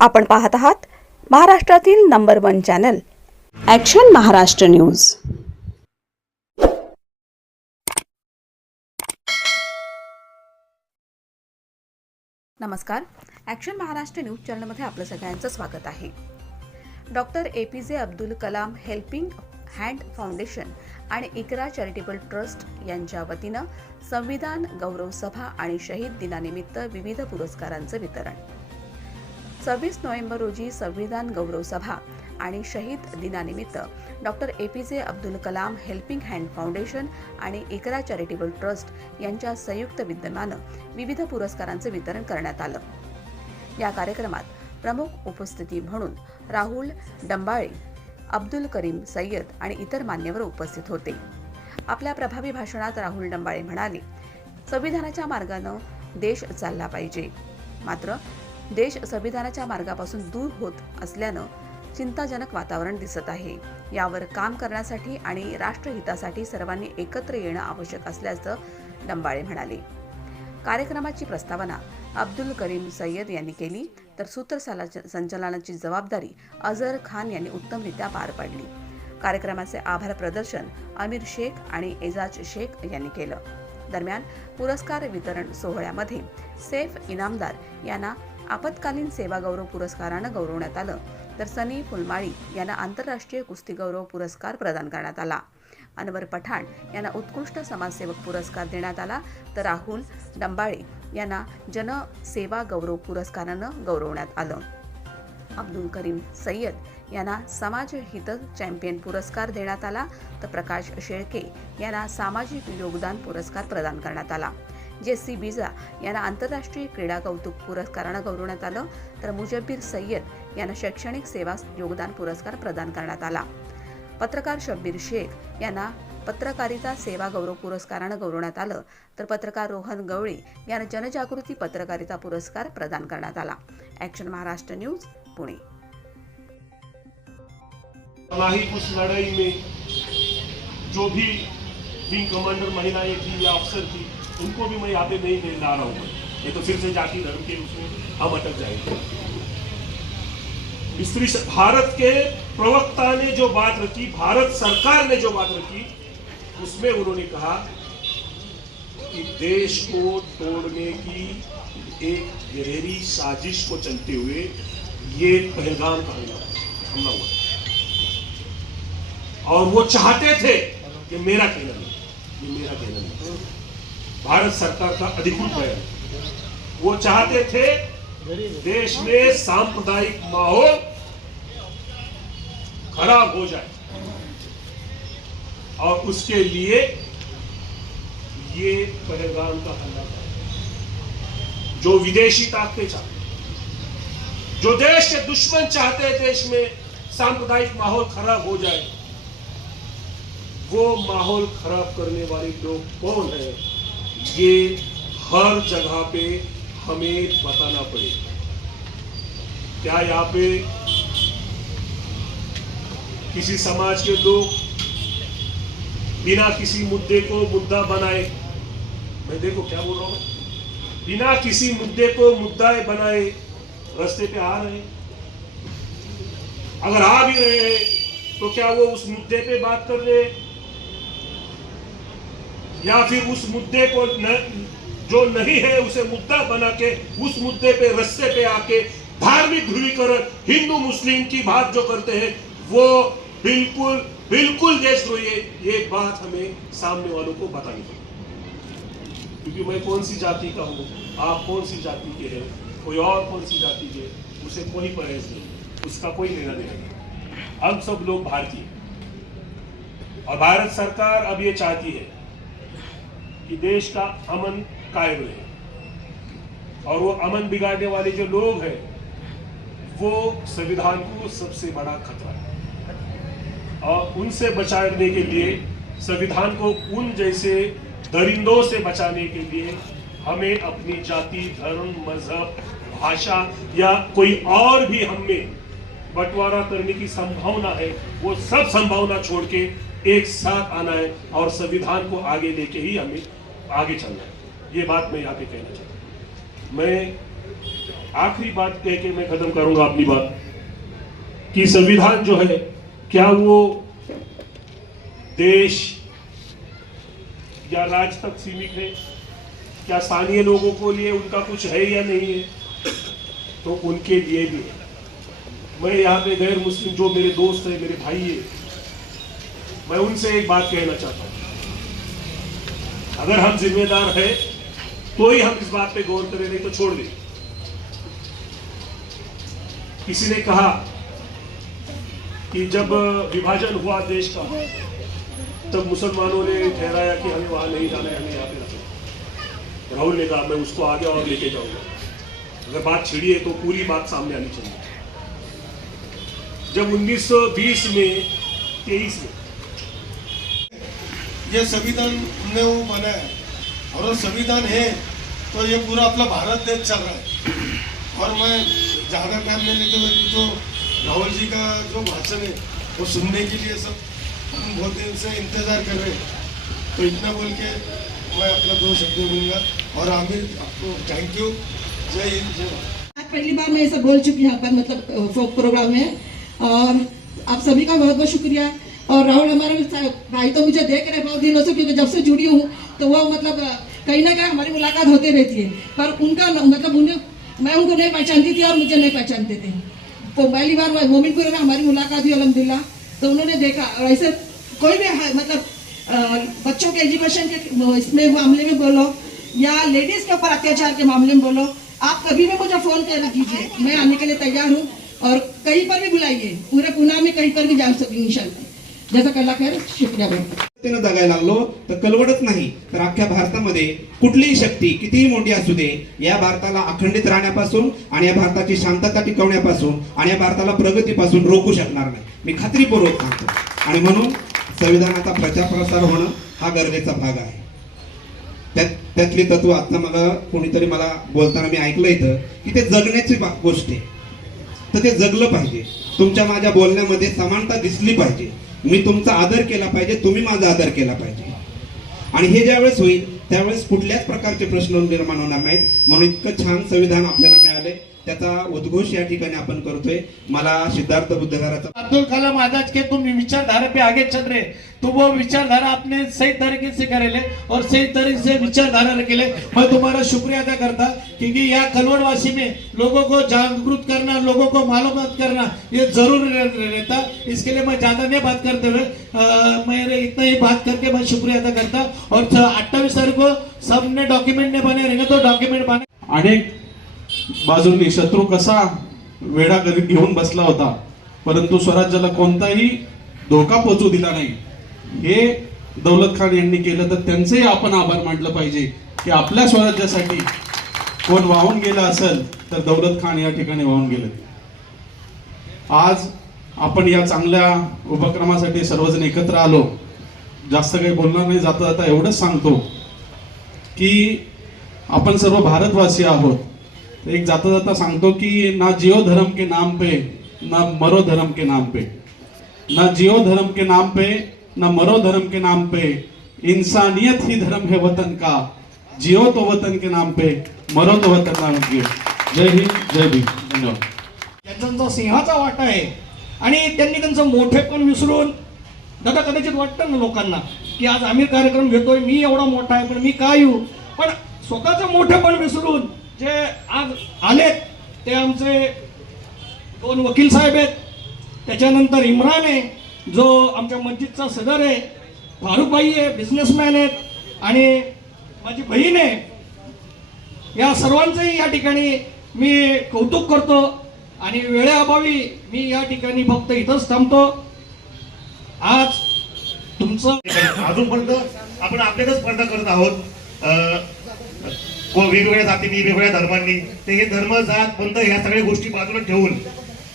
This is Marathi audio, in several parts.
आपण पाहत आहात महाराष्ट्रातील number 1 channel action Maharashtra news. नमस्कार, ॲक्शन महाराष्ट्र न्यूज चॅनलमध्ये आपलं सगळ्यांचं स्वागत आहे। Doctor APJ Abdul Kalam helping hand foundation आणि इकरा चॅरिटेबल ट्रस्ट यांच्या वतीनं संविधान गौरव सभा आणि शहीद दिनानिमित्त विविध पुरस्कारांचं वितरण। 26 नोव्हेंबर रोजी संविधान गौरव सभा आणि शहीद दिनानिमित्त doctor APJ Abdul Kalam helping hand foundation आणि इकरा चॅरिटेबल ट्रस्ट यांच्या संयुक्त विद्यमानं विविध पुरस्कारांचं वितरण करण्यात आलं। या कार्यक्रमात प्रमुख उपस्थिती म्हणून राहुल डंबाळे, अब्दुल करीम सय्यद आणि इतर मान्यवर उपस्थित होते। आपल्या प्रभावी भाषणात राहुल डंबाळे म्हणाले, संविधानाच्या मार्गाने देश चालला पाहिजे, मात्र देश संविधानाच्या मार्गापासून दूर होत असल्यानं चिंताजनक वातावरण दिसत आहे। यावर काम करण्यासाठी आणि राष्ट्रहितासाठी सर्वांनी एकत्र येणं आवश्यक असल्याचं डंबाळे म्हणाले। कार्यक्रमाची प्रस्तावना अब्दुल करीम सय्यद यांनी केली, तर सूत्रसंचालनाची जबाबदारी अझर खान यांनी उत्तमरित्या पार पाडली। कार्यक्रमाचे आभार प्रदर्शन अमीर शेख आणि एजाज शेख यांनी केलं। दरम्यान पुरस्कार वितरण सोहळ्यामध्ये सैफ इनामदार यांना आपत्कालीन सेवा गौरव पुरस्कारानं गौरवण्यात आलं, तर सनी फुलमाळी यांना आंतरराष्ट्रीय कुस्ती गौरव पुरस्कार प्रदान करण्यात आला। अनवर पठाण यांना उत्कृष्ट समाजसेवक पुरस्कार देण्यात आला, तर राहुल डंबाळे यांना जनसेवा गौरव पुरस्कारानं गौरवण्यात आलं। अब्दुल करीम सय्यद यांना समाज हित चॅम्पियन पुरस्कार देण्यात आला, तर प्रकाश शेळके यांना सामाजिक योगदान पुरस्कार प्रदान करण्यात आला। JC बिजा यांना आंतरराष्ट्रीय क्रीडा कौतुक पुरस्कारानं गौरवण्यात आलं, तर मुजब्बीर सय्यद यांना शैक्षणिक सेवा योगदान पुरस्कार प्रदान करण्यात आला। पत्रकार शब्बीर शेख यांना पत्रकारिता सेवा गौरव पुरस्कारानं गौरवण्यात आलं, तर पत्रकार रोहन गवळे यांना जनजागृती पत्रकारिता पुरस्कार प्रदान करण्यात आला। Action Maharashtra news, Pune. उस लड़ाई में जो भी विंग कमांडर महिलाएं थी या अफसर थी, उनको भी मैं यहाँ पे नहीं ला रहा हूँ, ये तो फिर से जाति धर्म के उसमें हम अटक जाएंगे। भारत के प्रवक्ता ने जो बात रखी, भारत सरकार ने जो बात रखी, उसमें उन्होंने कहा कि देश को तोड़ने की एक गहरी साजिश को चलते हुए ये पहलगाम का हमला हुआ, और वो चाहते थे कि मेरा कहना नहीं, ये मेरा कहना नहीं, भारत सरकार का अधिकृत बयान, वो चाहते थे देश में सांप्रदायिक माहौल खराब हो जाए, और उसके लिए ये पहलगाम का हमला था। जो विदेशी ताकतें चाहते, जो देश के दुश्मन चाहते हैं देश में सांप्रदायिक माहौल खराब हो जाए, वो माहौल खराब करने वाले लोग कौन है, ये हर जगह पे हमें बताना पड़ेगा। क्या यहाँ पे किसी समाज के लोग बिना किसी मुद्दे को मुद्दा बनाए, मैं देखो क्या बोल रहा हूं, बिना किसी मुद्दे को मुद्दा बनाए रास्ते पे आ रहे हैं? अगर आ भी रहे हैं तो क्या वो उस मुद्दे पे बात कर रहे हैं, या फिर उस मुद्दे को जो नहीं है उसे मुद्दा बना के उस मुद्दे पे रस्ते पे आके धार्मिक ध्रुवीकरण, हिंदू मुस्लिम की बात जो करते हैं, वो बिल्कुल बिल्कुल देशद्रोही है। ये बात हमें सामने वालों को बतानी पड़ेगी, क्योंकि मैं कौन सी जाति का हूँ, आप कौन सी जाति के हैं, कोई और कौन सी जाति के, उसे कोई परहेज नहीं, उसका कोई लेना देना नहीं। हम सब लोग भारतीय, और भारत सरकार अब ये चाहती है कि देश का अमन कायम रहे, और वो अमन बिगाड़ने वाले जो लोग हैं वो संविधान को सबसे बड़ा खतरा है, और उनसे बचाने के लिए, संविधान को उन जैसे दरिंदों से बचाने के लिए हमें अपनी जाति, धर्म, मजहब, भाषा या कोई और भी हमें बंटवारा करने की संभावना है, वो सब संभावना छोड़ के एक साथ आना है, और संविधान को आगे लेके ही हमें आगे चलना है। ये बात मैं यहाँ पे कहना चाहता हूँ। मैं आखिरी बात कह के मैं खत्म करूंगा अपनी बात कि संविधान जो है क्या वो देश या राज्य तक सीमित है, क्या स्थानीय लोगों को लिए उनका कुछ है या नहीं है, तो उनके लिए भी है। मैं यहाँ पे गैर मुस्लिम जो मेरे दोस्त है, मेरे भाई है, मैं उनसे एक बात कहना चाहता हूँ, अगर हम जिम्मेदार है तो ही हम इस बात पे गौर करें, नहीं तो छोड़ दें। किसी ने कहा कि जब विभाजन हुआ देश का तब मुसलमानों ने ठहराया कि हमें वहां नहीं जाना है, हमें यहाँ पे रहना। राहुल ने कहा मैं उसको आगे और लेके जाऊंगा, अगर बात छिड़ी है तो पूरी बात सामने आनी चाहिए। जब 1920 में 23 में ये संविधान ने वो बनाया और वो संविधान है तो ये पूरा अपना भारत देश चल रहा है। और मैं ज़्यादा टाइम नहीं लेते हुए तो राहुल जी का जो भाषण है वो सुनने के लिए सब हम बहुत दिन से इंतज़ार कर रहे हैं। तो इतना बोल के मैं अपना 2 शब्द बोलूँगा और आमिर आपको थैंक यू, जय हिंद जय भारत। आज पहली बार मैं ऐसा बोल चुकी यहाँ पर मतलब फोक प्रोग्राम में, और आप सभी का बहुत बहुत शुक्रिया। और राहुल हमारे भाई तो मुझे देख रहे बहुत दिनों से, क्योंकि जब से जुड़ी हूँ तो वो मतलब कहीं ना कहीं हमारी मुलाकात होती रहती है, पर उनका मतलब मैं उनको नहीं पहचानती थी और मुझे नहीं पहचानते थे। तो पहली बार मोमिनपुर में हमारी मुलाकात हुई अल्हम्दुलिल्लाह, तो उन्होंने देखा। और ऐसे कोई भी मतलब बच्चों के एजुकेशन के इसमें मामले में बोलो या लेडीज़ के ऊपर अत्याचार के मामले में बोलो, आप कभी भी मुझे फ़ोन कर कीजिए, मैं आने के लिए तैयार हूँ। और कहीं पर भी बुलाइए, पूरे पुणे में कहीं पर भी जा सकूँ इंशाल्लाह। जैसा कल्ला खैर, शुक्रिया बहुत। जगायला लागलो तर कलवडच नाही तर अख्ख्या भारतामध्ये कुठलीही शक्ती कितीही मोठी असू दे, या भारताला अखंडित राहण्यापासून आणि या भारताची शांतता टिकवण्यापासून आणि या भारताला प्रगतीपासून रोखू शकणार नाही, मी खात्रीपूर्वक सांगतो। आणि म्हणून संविधानाचा प्रचार प्रसार होणं हा गरजेचा भाग आहे। त्यातली तत्व आता मला कोणीतरी मला बोलताना मी ऐकलं इथं की ते जगण्याची गोष्ट आहे, तर ते जगलं पाहिजे। तुमच्या माझ्या बोलण्यामध्ये समानता दिसली पाहिजे, मी तुमचा आदर केला पाहिजे, तुम्ही माझा आदर केला पाहिजे। आणि हे ज्यावेळेस होईल त्यावेळेस कुठल्याच प्रकारचे प्रश्न निर्माण होणार नाहीत। म्हणून इतकं छान संविधान आपल्याला मिळाले, त्याचा उद्घोष या ठिकाणी आपण करतोय। मला सिद्धार्थ बुद्धघराचा अब्दुल कलाम आजाद के तुम विचारधारा पे आगे चल रहे, तो वो विचारधारा आपने सही तरीके से करेले और सही तरीके से विचारधारा रखेले। मैं तुम्हारा शुक्रिया अदा करता, क्योंकि यहाँ कलवड़वासी में लोगों को जागरूक करना, लोगों को मालूमात करना ये जरूर रहता। इसके लिए मैं ज्यादा नहीं बात करते हुए मैं इतना ही बात करके मैं शुक्रिया अदा करता। और 28 तारीख को सबने डॉक्यूमेंट नहीं बने रहेंगे, तो डॉक्यूमेंट बने। अनेक बाजूंनी शत्रू कसा वेढा घेऊन बसला होता, परंतु स्वराज्याला कोणताही धोका पोचू दिला नाही। हे दौलत खान यांनी केलं, तर त्यांचेही आपण आभार मानलं पाहिजे की आपल्या स्वराज्यासाठी कोण वाहून गेला असेल तर दौलत खान या ठिकाणी वाहून गेले। आज आपण या चांगल्या उपक्रमासाठी सर्वजण एकत्र आलो। जास्त काही बोलणार नाही, जाता जाता एवढंच सांगतो की आपण सर्व भारतवासी आहोत। एक जाता जाता सांगतो कि ना जियो धर्म के नाम पे ना मरो धर्म के नाम पे, ना जियो धर्म के नाम पे ना मरो धर्म के नाम पे, इंसानियत ही धर्म है वतन का, जियो तो वतन के नाम पे, मरो तो वतन नाम के। जय हिंद जय भीम, धन्यवाद। त्यांचा सिंहाचा वाटा आहे आणि त्यांनी त्यांचं मोठेपण विसरून, दादा कदाचित वाटतं ना लोकांना की आज आम्ही कार्यक्रम घेतोय, मी एवढा मोठा आहे पण मी काय येऊ, पण स्वतःचं मोठेपण विसरून जे आज आलेत ते आमचे 2 वकील साहेब आहेत, त्याच्यानंतर इम्रान आहे जो आमच्या मस्जिदचा सदर आहे, फारुखबाई आहे बिझनेसमॅन आहेत आणि माझी बहीण आहे। या सर्वांचंही या ठिकाणी मी कौतुक करतो आणि वेळेअभावी मी या ठिकाणी फक्त इथंच थांबतो। आज तुमचं अजूनपर्यंत आपण आपल्यातच स्पर्धा करत आहोत, वेगवेगळ्या जातींनी वेगवेगळ्या धर्मांनी, ते हे धर्म जात पंथ ह्या सगळ्या गोष्टी बाजूला ठेवून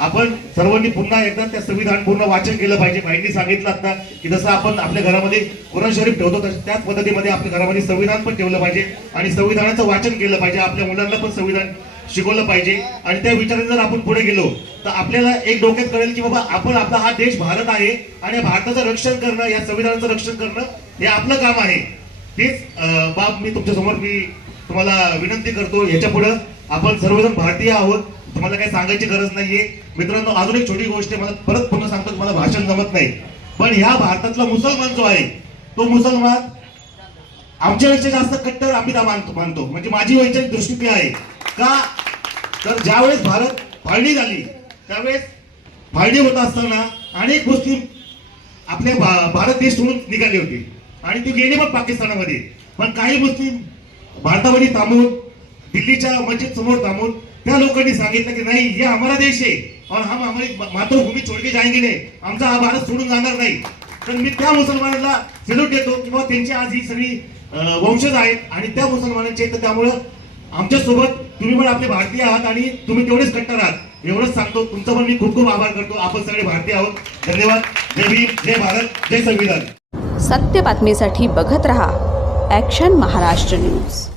आपण सर्वांनी पुन्हा एकदा त्या संविधान पूर्ण वाचन केलं पाहिजे। भाईंनी सांगितलं आता की जसं आपण आपल्या घरामध्ये कुराण शरीफ ठेवतो त्याच पद्धतीमध्ये आपल्या घरामध्ये संविधान पण ठेवलं पाहिजे आणि संविधानाचं वाचन केलं पाहिजे। आपल्या मुलांना पण संविधान शिकवलं पाहिजे आणि त्या विचाराने जर आपण पुढे गेलो तर आपल्याला एक डोक्यात कळेल की बाबा आपण आपला हा देश भारत आहे आणि भारताचं रक्षण करणं, या संविधानाचं रक्षण करणं हे आपलं काम आहे। तेच बाब मी तुमच्या समोर मी तुम्हाला विनंती करतो, याच्या पुढे आपण सर्वजण भारतीय आहोत, तुम्हाला काही सांगायची गरज नाहीये. मित्रांनो, अजून एक छोटी गोष्ट आहे, मला परत पुन्हा सांगतो, मला भाषण जमत नाही, पण ह्या भारतातला मुसलमान जो आहे तो मुसलमान आमच्यापेक्षा जास्त कट्टर आम्ही मानतो. म्हणजे माझी वैचारिक दृष्टी ती आहे का, तर ज्यावेळेस भारत फाळणी झाली त्यावेळेस फाळणी होत असताना अनेक मुस्लिम आपल्या भारत देश सोडून निघाले होते आणि ते गेले पण पाकिस्तानामध्ये. पण काही मुस्लिम भारतामध्ये थांबून दिल्लीच्या मस्जिद समोर थांबून त्या लोकांनी सांगितलं की नाही, ये हमारा देश है और हम हमारी मातृभूमी छोड़ के जाएंगे नहीं, आमचा हा भारत सोडून जाणार नाही. तर मी त्या मुसलमानांना सॅल्यूट देतो किंवा त्यांची आज ही सगळी वंशज आहेत आणि त्या मुसलमानांचे, तर त्यामुळं आमच्यासोबत तुम्ही पण आपले भारतीय आहात आणि तुम्ही तेवढेच कट्टर आहात, एवढंच सांगतो. तुमचा पण मी खूप खूप आभार करतो. आपण सगळे भारतीय आहोत. धन्यवाद. जय भीम, जय भारत, जय संविधान. सत्य बातमीसाठी बघत रहा ॲक्शन महाराष्ट्र न्यूज.